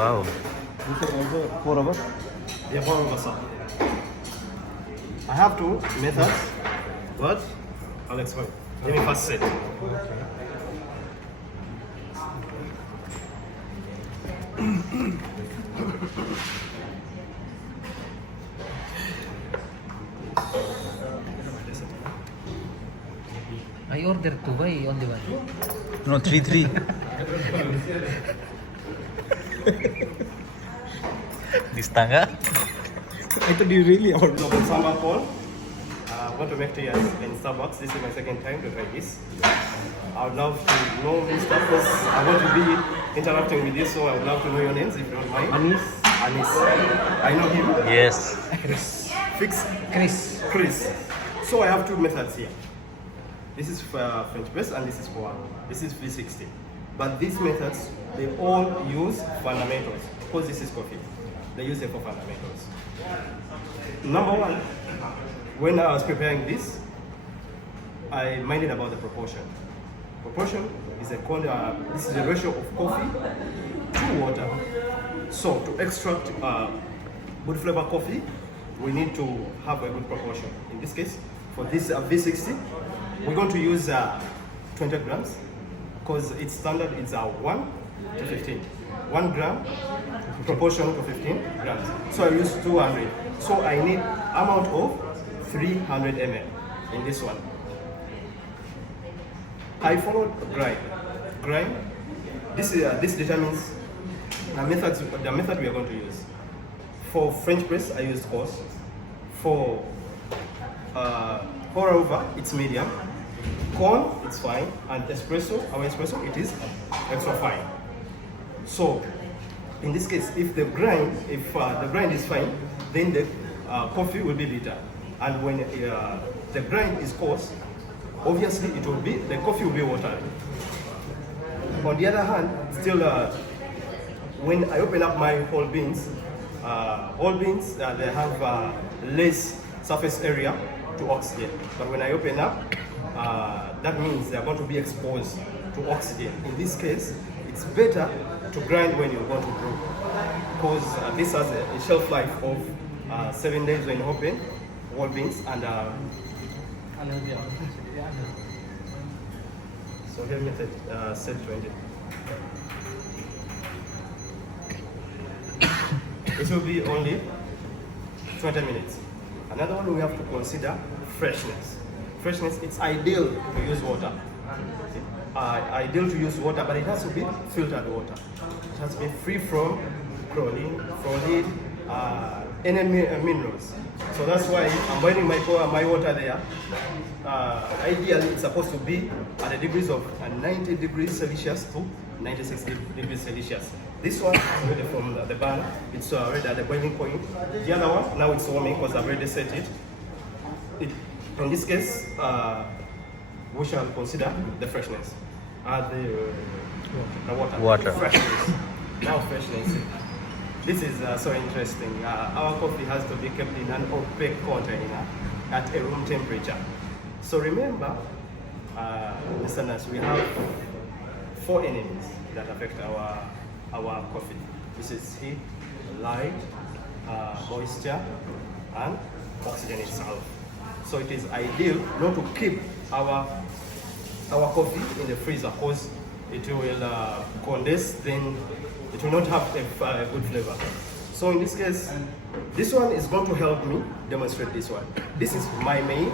Wow. This is also 4 hours. Yeah, 4 hours. I have two methods, but I'll explain. Let me first set. I ordered two, why only one? No, 3. Di setengah. I thought you really ordered sambal corn. I'm going to make tea in Starbucks. This is my second time to try this. I would love to know Mr. Because I'm going to be interacting with you, so I would love to know your names if you don't mind. Anis. I know him. Yes. Fix. Chris. So I have two methods here. This is for French press and this is V60. But these methods, they all use fundamentals. Because this is coffee, they use them for fundamentals. Number one, when I was preparing this, I minded about the proportion. Proportion is this is the ratio of coffee to water. So to extract good flavor coffee, we need to have a good proportion. In this case, for this V60, we're going to use 20 grams because it's standard, it's 1 to 15. 1 gram proportion to 15 grams. So I use 200. So I need amount of 300 ml in this one. I followed grind. This determines the method we are going to use. For French press, I used coarse. For pour over, it's medium. Corn, it's fine. And espresso, our espresso, it is extra fine. So, in this case, if the grind is fine, then the coffee will be bitter. And when the grind is coarse, obviously the coffee will be watery. On the other hand, still, when I open up my whole beans, they have less surface area to oxygen. But when I open up, that means they are going to be exposed to oxygen. In this case, it's better to grind when you're going to brew, because this has a shelf life of 7 days when open, whole beans, and so here method set 20. It will be only 20 minutes. Another one we have to consider freshness. Freshness, it's ideal to use water. Ideal to use water, but it has to be filtered water. It has to be free from chlorine, any minerals. So that's why I'm boiling my water there. Ideally, it's supposed to be at the degrees of 90 degrees Celsius to 96 degrees Celsius. This one is already from the burner. It's already at the boiling point. The other one, now it's warming because I've already set it. In this case, we shall consider the freshness. The water. Freshness. Now freshness. This is so interesting. Our coffee has to be kept in an opaque container at a room temperature. So remember, listeners, we have 4 enemies that affect our coffee. This is heat, light, moisture, and oxygen itself. So it is ideal not to keep our coffee in the freezer because it will condense, then it will not have a good flavor. So in this case, this one is going to help me demonstrate this one. This is my main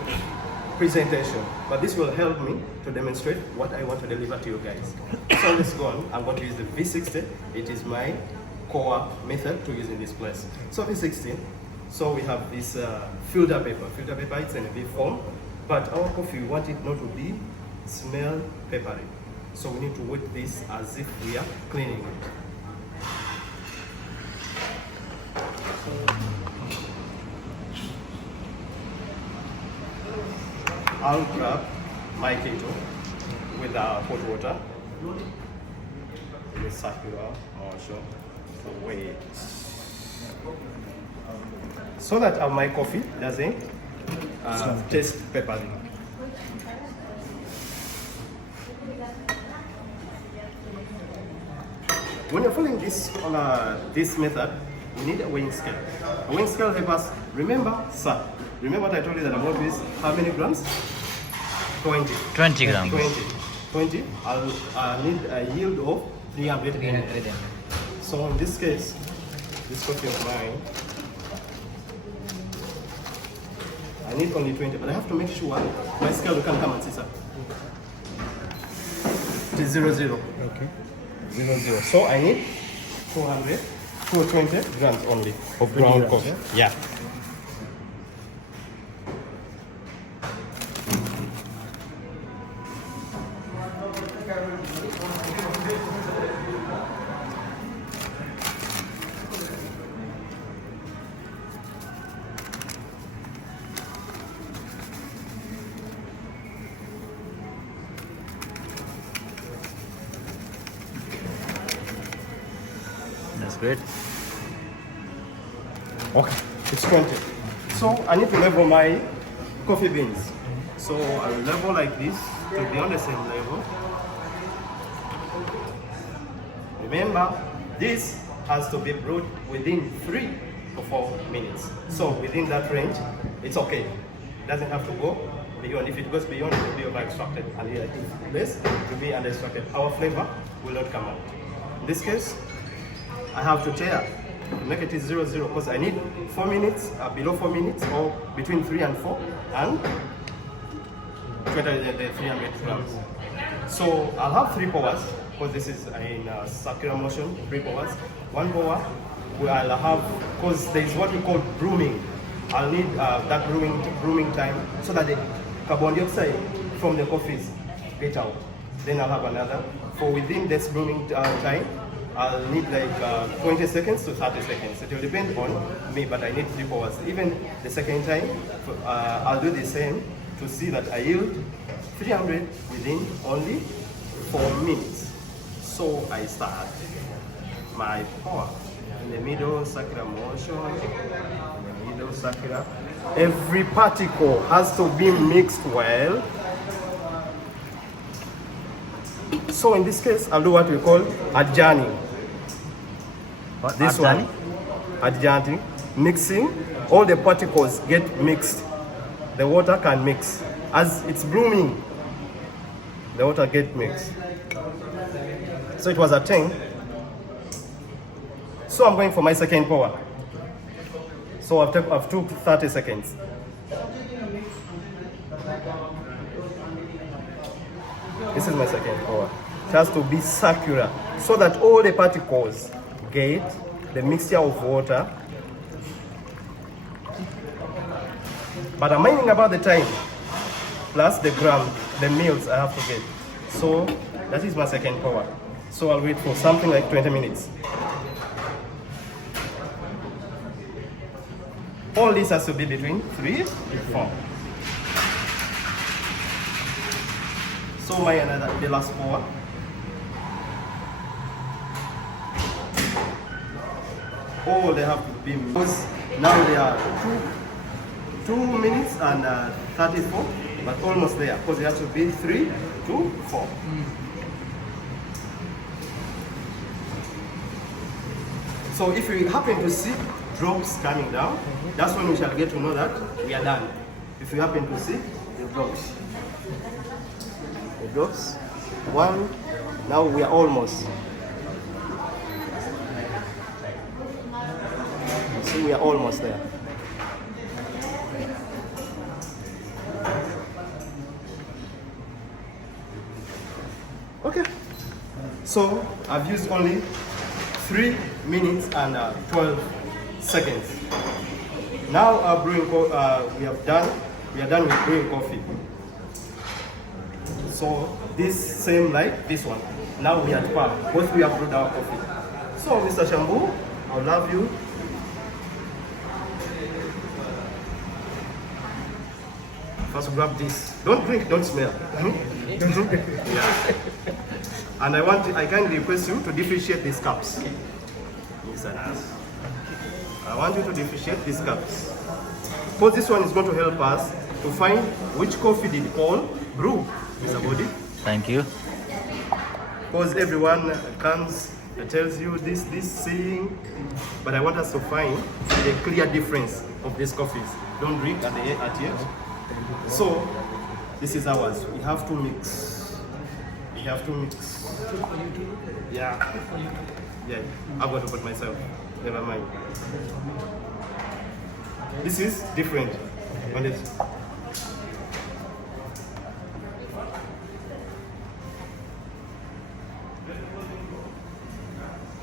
presentation, but this will help me to demonstrate what I want to deliver to you guys. So let's go on. I'm going to use the V60. It is my core method to use in this place. So V60. So we have this filter paper. Filter paper, it's in a big form, but our coffee, we want it not to be smell peppery. So we need to wet this as if we are cleaning it. I'll grab my kettle with hot water. It's circular motion to wait, so that my coffee doesn't taste peppery. when you're following this on this method, we need a weighing scale. A weighing scale helps us remember, sir. Remember what I told you that amount is how many grams? 20. 20 grams. 20. I'll need a yield of 300 ml. So in this case, this coffee of mine, I need only 20, but I have to make sure my scale can come and see, sir. It is 0, 0. Okay. 0, 0. So I need 220 grams only of ground coffee. Yeah. That's great. Okay, it's 20. So I need to level my coffee beans. So I will level like this to be on the same level. Remember, this has to be brewed within 3 to 4 minutes. So within that range, it's okay. It doesn't have to go beyond. If it goes beyond, it will be over extracted. And if less, it will be under extracted. Our flavor will not come out. In this case, I have to tear to make it 0, 0 because I need 4 minutes, below 4 minutes, or between 3 and 4, and 300 grams. So I'll have 3 powers because this is in circular motion, 3 powers. 1 power where I'll have, because there is what we call brooming. I'll need that brooming time so that the carbon dioxide from the coffees get out. Then I'll have another. For within this brooming time, I'll need like 20 seconds to 30 seconds. It will depend on me, but I need 3 hours. Even the second time, I'll do the same to see that I yield 300 within only 4 minutes. So I start my pour in the middle, circular motion, in the middle, circular. Every particle has to be mixed well. So in this case, I'll do what we call adjourning. This one, adjourning, mixing. All the particles get mixed. The water can mix. As it's blooming, the water get mixed. So it was a 10. So I'm going for my second pour. So I've took 30 seconds. This is my second pour. It has to be circular so that all the particles get the mixture of water. But I'm minding about the time plus the gram, the meals I have to get. So that is my second pour. So I'll wait for something like 20 minutes. All this has to be between 3 and 4. So the last pour. Oh, they have to be, because now they are 2 minutes and 34, but almost there, because it has to be 3 to 4. So if we happen to see drops coming down, that's when we shall get to know that we are done. If we happen to see the drops. The drops. 1, now we are almost. See, we are almost there. Okay. So I've used only 3 minutes and 12 seconds. Now our brewing we are done with brewing coffee. So this same like this one. Now we are at par. Both we have brewed our coffee. So Mr. Shambu, I'll love you. First grab this. Don't drink, don't smell. Yeah. And I kindly request you to differentiate these cups. Listen us. I want you to differentiate these cups. Because this one is going to help us to find which coffee did Paul brew, Mr. Body. Thank you. Because everyone comes It tells you this saying, but I want us to find the clear difference of these coffees. Don't drink at yet. So this is ours. We have to mix. We have to mix. Yeah. Yeah. I've got to put myself. Never mind. This is different. On it.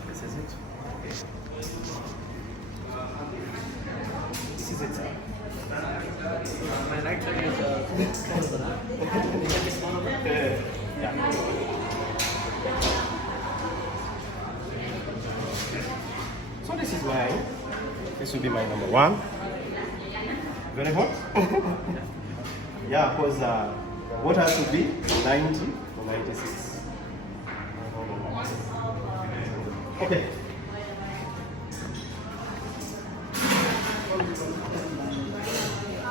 This is it. This is it. My right side is Yeah. So this is mine. This will be my number one. Very hot. Yeah, because what has to be 90 to 96. Okay.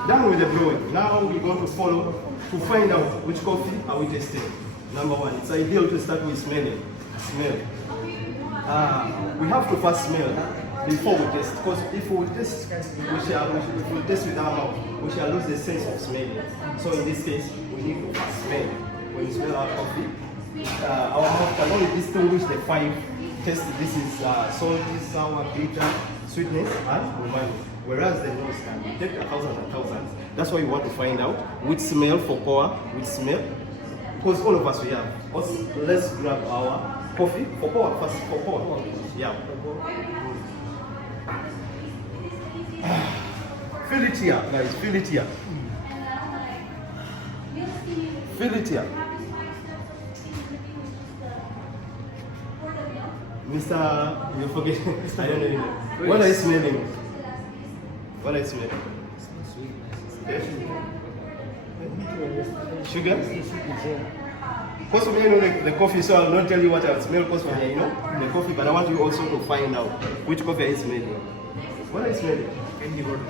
Done with the brewing. Now we're going to follow to find out which coffee are we testing. Number one, it's ideal to start with smelling. Smell. We have to first smell before we test, because if we test, if we test with our mouth, we shall lose the sense of smelling. So in this case, we need to first smell. When we smell our coffee, our mouth can only distinguish the five tastes. This is salty, sour, bitter, sweetness, and umami. Whereas the nose can detect 1,000 and thousands. That's why we want to find out which smell for pour, which smell, because all of us we have. Also, let's grab our coffee for pour first. For pour, yeah. Feel it here, guys. Feel it here. Feel it here. Mr. You forget. I don't know your name. What are you smelling? What are you smelling? Sugar? Because for me, I know the coffee, so I'll not tell you what I smell because for me, the coffee, but I want you also to find out which coffee I smelling. What are you smelling? candy butter.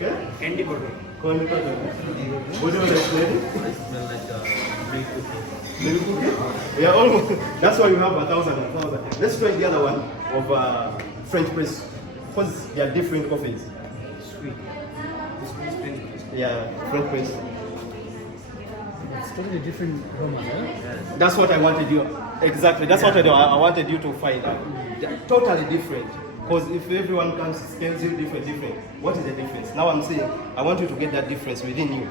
Yeah? Candy butter. Candy butter. What are you smelling? I smell like milk cookie. Milk cookie? Yeah, almost. That's why you have 1,000. Let's try the other one of French press. Because they are different coffees. Sweet. This one is French press. Yeah, French press. It's totally different aroma, yeah? That's what I wanted you. Exactly. That's what I wanted you to find out. They're totally different. Because if everyone comes, scales you different. What is the difference? Now I'm saying I want you to get that difference within you.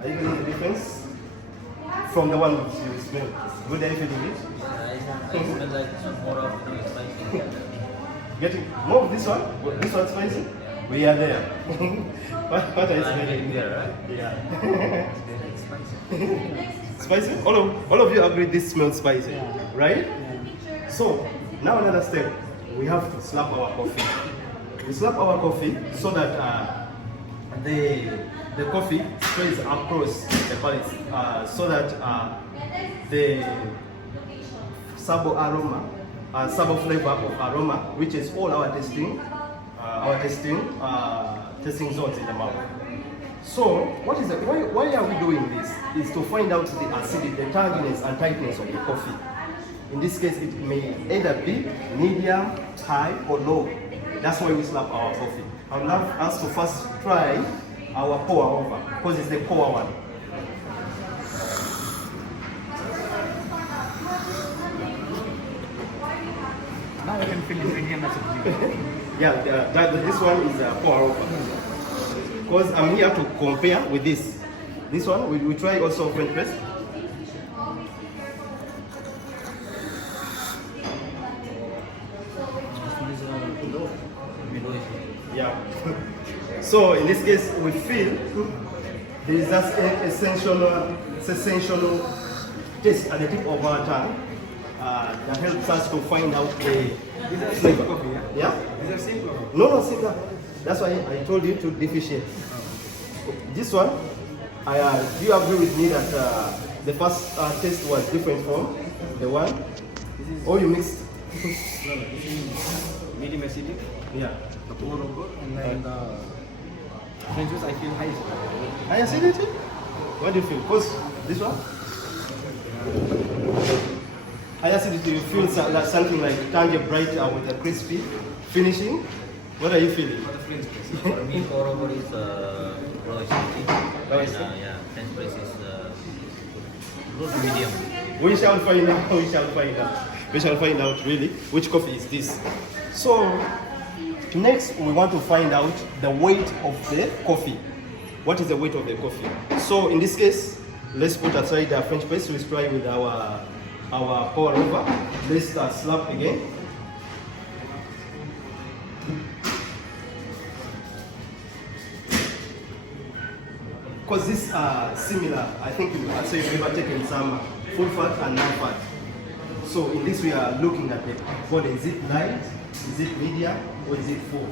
Are you getting the difference from the one you smell? Good, are you feeling it? I smell like some more of spicy. Getting more of this one? This one's spicy? We are there. what are you I'm smelling? getting there, right? Yeah. It's spicy. Spicy? All of you agree this smells spicy, right? So now another step. We have to slap our coffee. We slap our coffee so that the coffee sprays across the palate, so that the sabo aroma, sabo flavor of aroma, which is all our testing zones in the mouth. So, what is why are we doing this? Is to find out the acidity, the tanginess and tightness of the coffee. In this case, it may either be medium, high, or low. That's why we slap our coffee. I would love us to first try our pour over, because it's the pour one. Now I can feel the medium acidity. Yeah, this one is a pour over. Because I'm here to compare with this. This one, we try also French press. Yeah. So in this case, we feel there is just a sensational taste at the tip of our tongue that helps us to find out the flavor. Coffee, yeah? Yeah? These are same coffee. No, cigar. That's why I told you to differentiate. This one, do you agree with me that the first taste was different from the one? Or you mixed? Medium acidic. Yeah. The pour over. And then the French press, I feel high acidity. High acidity? What do you feel? Because this one? Hyacinth, do you feel like something like tangy bright with a crispy finishing? What are you feeling? For me, pour over is raw is easy. Raw is And, yeah, French press is good medium. We shall find out. We shall find out. We shall find out really which coffee is this. So next we want to find out the weight of the coffee. What is the weight of the coffee? So in this case, let's put aside the French press. Let's try with our pour over. Let's slap again. Because these are similar, I think I'd say you've ever taken some full fat and non-fat. So in this we are looking at the body. Is it light, is it medium, or is it full?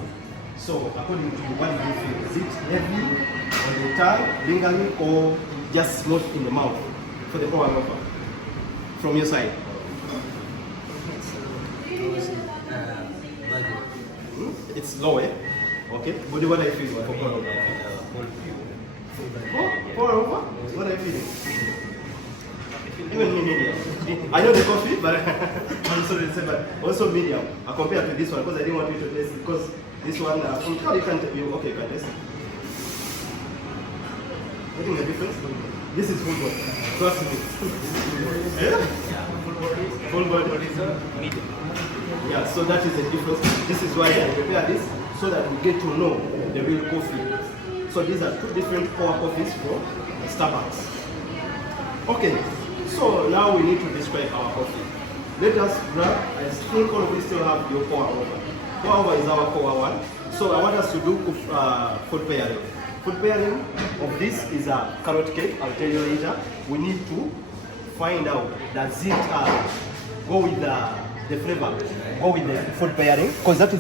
So according to what do you feel? Is it heavy on the tongue, lingering, or just smooth in the mouth for the pour over? From your side. Like It's low, eh? Okay. What do I feel for pour over? Pour over? What are you feeling? Even me medium. I know the coffee, but I'm sorry to say, but also medium. I compare to this one because I didn't want you to taste it because this one, how you can you okay, can taste it. Getting the difference? This is full body. Trust me. Yeah? Full body is medium. Yeah, so that is the difference. This is why I prepare this so that we get to know the real coffee. So these are two different pour coffees from Starbucks. Okay, so now we need to describe our coffee. Let us grab, I think all of you still have your pour over. Pour over is our pour one. So I want us to do food pairing. Food pairing of this is a carrot cake. I'll tell you later. We need to find out, does it go with the flavor, go with the food pairing? Because that is